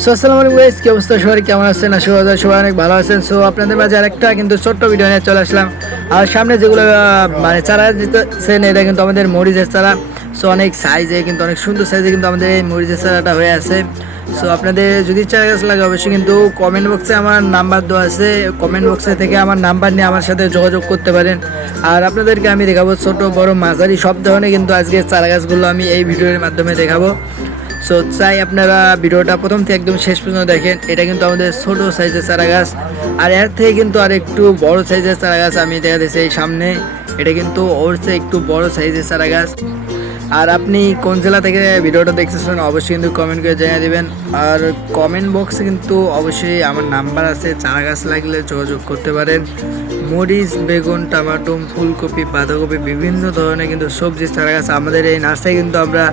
So আসসালামু আলাইকুম guys, কি অবস্থা সবার, কেমন আছেন? আশা করি সবাই অনেক ভালো আছেন। সো আপনাদের মাঝে আরেকটা কিন্তু ছোট্ট ভিডিও নিয়ে চলে আসলাম। আর সামনে যেগুলো মানে চারা দিতেছেন, এটা কিন্তু আমাদের মরিচের চারা। সো অনেক সাইজে, কিন্তু অনেক সুন্দর সাইজে কিন্তু আমাদের এই মরিচের চারাটা হয়ে আছে। সো আপনাদের যদি চারা গাছ লাগে অবশ্যই কিন্তু কমেন্ট বক্সে আমার নাম্বার দেওয়া আছে, কমেন্ট বক্সে থেকে আমার নাম্বার নিয়ে আমার সাথে যোগাযোগ করতে পারেন। আর আপনাদেরকে আমি দেখাবো ছোট বড় মাঝারি সব ধরনের কিন্তু আজকে চারা গাছগুলো আমি এই ভিডিওর মাধ্যমে দেখাবো। সো চাই আপনারা ভিডিওটা প্রথম থেকে একদম শেষ পর্যন্ত দেখেন। এটা কিন্তু আমাদের ছোট সাইজের চারা গাছ, আর এর থেকে কিন্তু আর একটু বড় সাইজের চারা গাছ আমি দেখা দিচ্ছি এই সামনে। এটা কিন্তু ওর চেয়ে একটু বড় সাইজের চারা গাছ। আর আপনি কোন জেলা থেকে ভিডিওটা দেখতেছেন অবশ্যই কিন্তু কমেন্ট করে জানিয়ে দেবেন। আর কমেন্ট বক্সে কিন্তু অবশ্যই আমার নাম্বার আছে, চারা গাছ লাগলে যোগাযোগ করতে পারেন। মরিচ, বেগুন, টমেটো, ফুলকপি, বাঁধাকপি বিভিন্ন ধরনের কিন্তু সবজি চারা গাছ আমাদের এই নার্সারি কিন্তু আমরা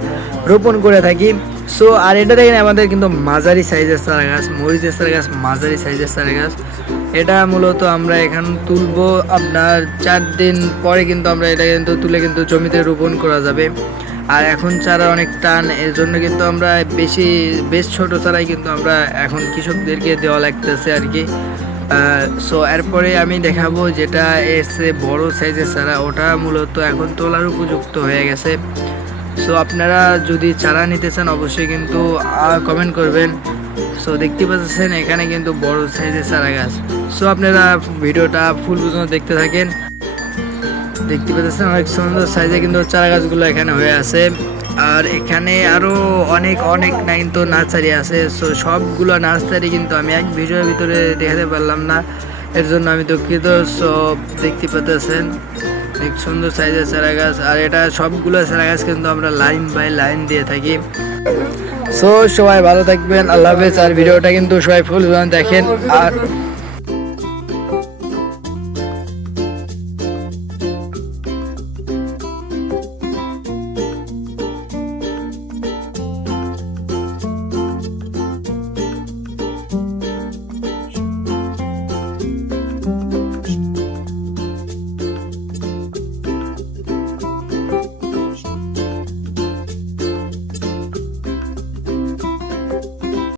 রোপণ করে থাকি। সো আর এটা দেখেন আমাদের কিন্তু মাঝারি সাইজের চারা গাছ, মরিচের চারা গাছ, মাঝারি সাইজের চারা গাছ। এটা মূলত আমরা এখন তুলবো আপনার 4 দিন পরে, কিন্তু আমরা এটা কিন্তু তুলে কিন্তু জমিতে রোপণ করা যাবে। আর এখন চারা অনেক টান, এর জন্য কিন্তু আমরা বেশ ছোট চারাই কিন্তু আমরা এখন কৃষকদেরকে দেওয়া লাগতেছে আর কি। সো এরপরে আমি দেখাবো যেটা এসে বড় সাইজের চারা, ওটা মূলত এখন তোলার উপযুক্ত হয়ে গেছে। সো আপনারা যদি চারা নিতে চান অবশ্যই কিন্তু কমেন্ট করবেন। সো দেখতে পাচ্ছেন এখানে কিন্তু বড় সাইজের চারা গাছ। সো আপনারা ভিডিওটা ফুল পর্যন্ত দেখতে থাকেন। দেখতে পাচ্ছেন অনেক সুন্দর সাইজে কিন্তু চারা গাছগুলো এখানে হয়ে আছে। আর এখানে আরও অনেক অনেক না কিন্তু নার্সারি আছে। সো সবগুলো নার্সারি কিন্তু আমি এক ভিডিওর ভিতরে দেখাতে পারলাম না, এর জন্য আমি দুঃখিত। সব দেখতে পাচ্ছেন অনেক সুন্দর সাইজের চারা গাছ, আর এটা সবগুলো চারা গাছ কিন্তু আমরা লাইন বাই লাইন দিয়ে থাকি। সো সবাই ভালো থাকবেন, আল্লাহ হাফেজ। আর ভিডিওটা কিন্তু সবাই ফুল দেখেন। আর